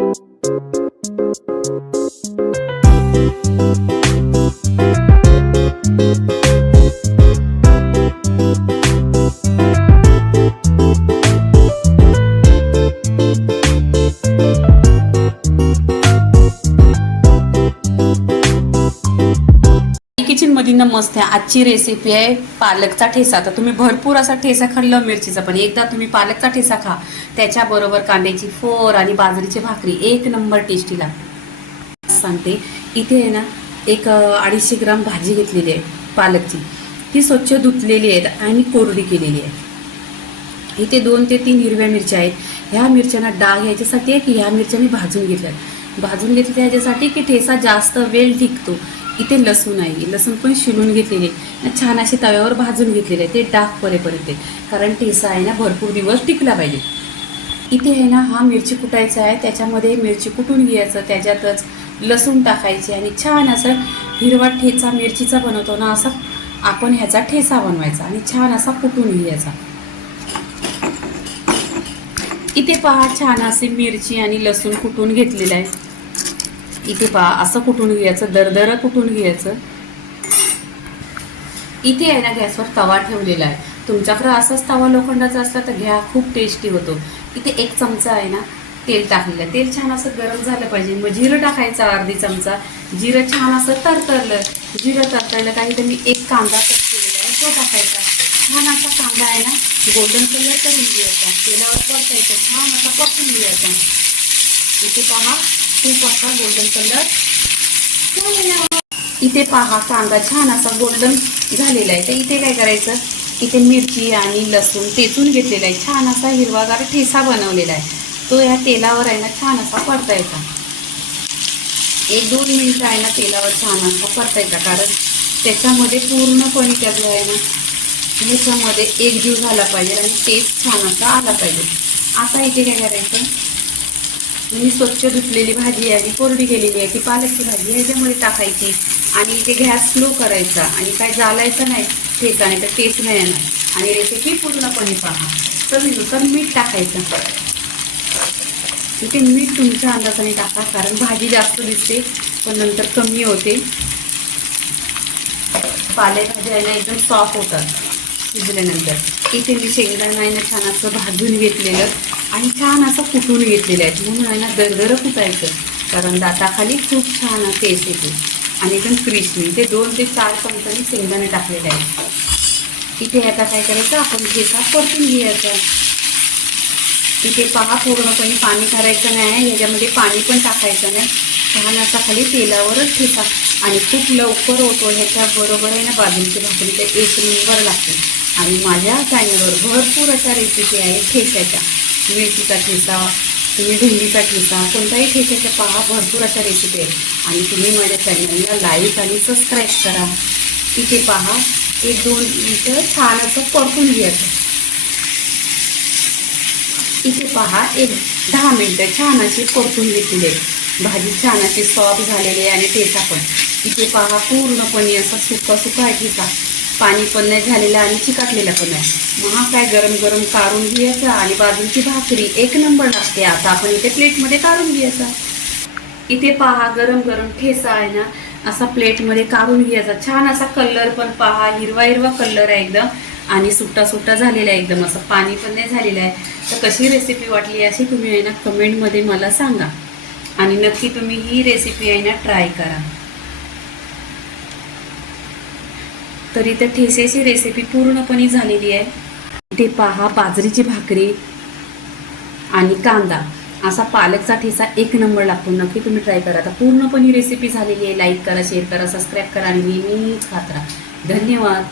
Kitchen मध्ये मस्त आहे। आजची रेसिपी आहे पालकचा ठेसा। तर तुम्ही भरपूर असा ठेसा खाल्ला मिरचीचा, पण एकदा तुम्ही पालकचा ठेसा खा, त्याच्याबरोबर कांद्याची फोर आणि बाजरीची भाकरी एक नंबर टेस्टी लागते। सांगते, इथे आहे ना एक 250 ग्राम भाजी घेतलेली आहे पालकची, ती स्वच्छ धुतलेली आहे आणि कोरडी केलेली आहे। इथे 2 ते 3 हिरव्या मिरच्या आहेत। ह्या मिरच्यांना डाळ ह्याच्यासाठी आहे की ह्या मिरच्या मी भाजून घेतल्या ह्याच्यासाठी की ठेसा जास्त वेळ टिकतो। इथे लसूण आहे, लसूण पण शिलून घेतलेले, छान असे तव्यावर भाजून घेतलेले आहे, ते डाग पडेपर्यंत, कारण ठेसा आहे ना भरपूर दिवस टिकला पाहिजे। इथे आहे ना हा मिरची कुटायचा आहे, त्याच्यामध्ये मिरची कुटून घ्यायचं, त्याच्यातच लसूण टाकायचे आणि छान असं हिरवा ठेचा मिरचीचा बनवतो ना, असा आपण ह्याचा ठेसा बनवायचा आणि छान असा कुटून घ्यायचा। इथे पहा छान असे मिरची आणि लसूण कुटून घेतलेलं आहे। इथे पहा असं कुटून घ्यायचं, दरदर कुटून घ्यायचं। इथे आहे ना गॅसवर तवा ठेवलेला आहे, तुमच्याकडे असाच तवा लोखंडाचा असला तर घ्या, खूप टेस्टी होतो। इथे 1 चमचा आहे ना तेल टाकलेलं आहे, तेल छान असं गरम झालं पाहिजे। मग जिरं टाकायचं, अर्धी चमचा जिरं छान असं तरतरलं, जिरं तरतरलं का इथे मी 1 कांदा कट केलेला आहे तो टाकायचा। छान असा कांदा आहे ना गोल्डन कलर करून घ्यायचा, तेलावर परतायचं, छान असा परतून घ्यायचा। इथे पहा खूप असा गोल्डन कलर। इथे पहा कांदा छान असा गोल्डन झालेला आहे, तर इथे काय करायचं, इथे मिरची आणि लसूण ठेचून घेतलेला आहे, छान असा हिरवागार ठेसा बनवलेला आहे, तो या तेलावर आहे ना छान असा परतायचा। 1-2 मिनिटं आहे ना तेलावर छान असा परतायचा, कारण त्याच्यामध्ये पूर्णपणे त्याचं आहे ना ह्याच्यामध्ये एकजीव झाला पाहिजे आणि टेस्ट छान असा आला पाहिजे। आता इथे काय करायचं, मी स्वच्छ धुतलेली भाजी आहे, कोरडी केलेली आहे, ती पालकची भाजी ह्याच्यामध्ये टाकायची आणि इथे गॅस स्लो करायचा आणि काय जालायचं नाही ठेचाने, तर टेस्ट नाही येणार। आणि रेसिपी पूर्णपणे पहा, चवीनुसार मीठ टाकायचं। इथे मीठ तुमच्या अंदाजाने टाका, कारण भाजी जास्त दिसते पण नंतर कमी होते। पालेभाज्या आहे ना एकदम सॉफ्ट होतात शिजल्यानंतर। इथे मी शेंगदाणा आहे ना छान असं भाजून घेतलेलं आणि छान असं कुटून घेतलेलं आहे, म्हणून आहे ना दरदर कुटायचं, कारण दाताखाली खूप छान टेस्ट येते आणि एकदम क्रिस्पी। इथे 2 ते 4 चमचे शेंगदाणे टाकलेले आहेत। इथे आता काय करायचं, आपण ठेचा परतून घ्यायचा। इथे पहा पूर्णपणे पाणी करायचं नाही, ह्याच्यामध्ये पाणी पण टाकायचं नाही, छान असा खाली तेलावरच ठेचा आणि खूप लवकर होतो। ह्याच्याबरोबर आहे ना बाजरीची भाकरी तर 1 नंबर लागते। आणि माझ्या चॅनलवर भरपूर अशा रेसिपी आहेत ठेच्याच्या, मिरचीचा ठेचा, तुम्ही भेंडीचा ठेचा, कोणताही ठेच्याच्या पहा, भरपूर अशा रेसिपी आहेत। आणि तुम्ही माझ्या चॅनलला लाईक आणि सबस्क्राईब करा। इथे पहा 1-2 मिनिटं छान असं परतून घ्यायचं। इथे पहा 10 मिनिटं छान अशी परतून घेतली आहे, भाजी छान अशी सॉफ्ट झालेली आहे आणि ठेचा पण इथे पहा पूर्णपणे असा सुका आहे ठेचा, पाणी पण नाही झालेलं आणि चिकाटलेला पण नाही। मग हा काय गरम गरम काढून घ्यायचा आणि बाजरीची भाकरी 1 नंबर लागते। आता आपण इथे प्लेटमध्ये काढून घ्यायचा। इथे पहा गरम गरम ठेसा आहे ना असा प्लेटमध्ये काढून घ्यायचा, छान असा कलर पण पहा हिरवा कलर आहे एकदम आणि सुट्टा झालेला आहे एकदम, असं पाणी पण नाही झालेलं आहे। तर कशी रेसिपी वाटली अशी तुम्ही आहे ना कमेंटमध्ये मला सांगा आणि नक्की तुम्ही ही रेसिपी आहे ना ट्राय करा। तर इथे ठेस्याची रेसिपी पूर्णपणे झालेली आहे। इथे पहा बाजरीची भाकरी आणि कांदा असा पालकचा ठेसा 1 नंबर लागतो, नक्की तुम्ही ट्राय करा। आता पूर्णपणे रेसिपी झालेली आहे, लाईक करा, शेअर करा, सबस्क्राईब करा आणि नेहमीच खात राहा। धन्यवाद।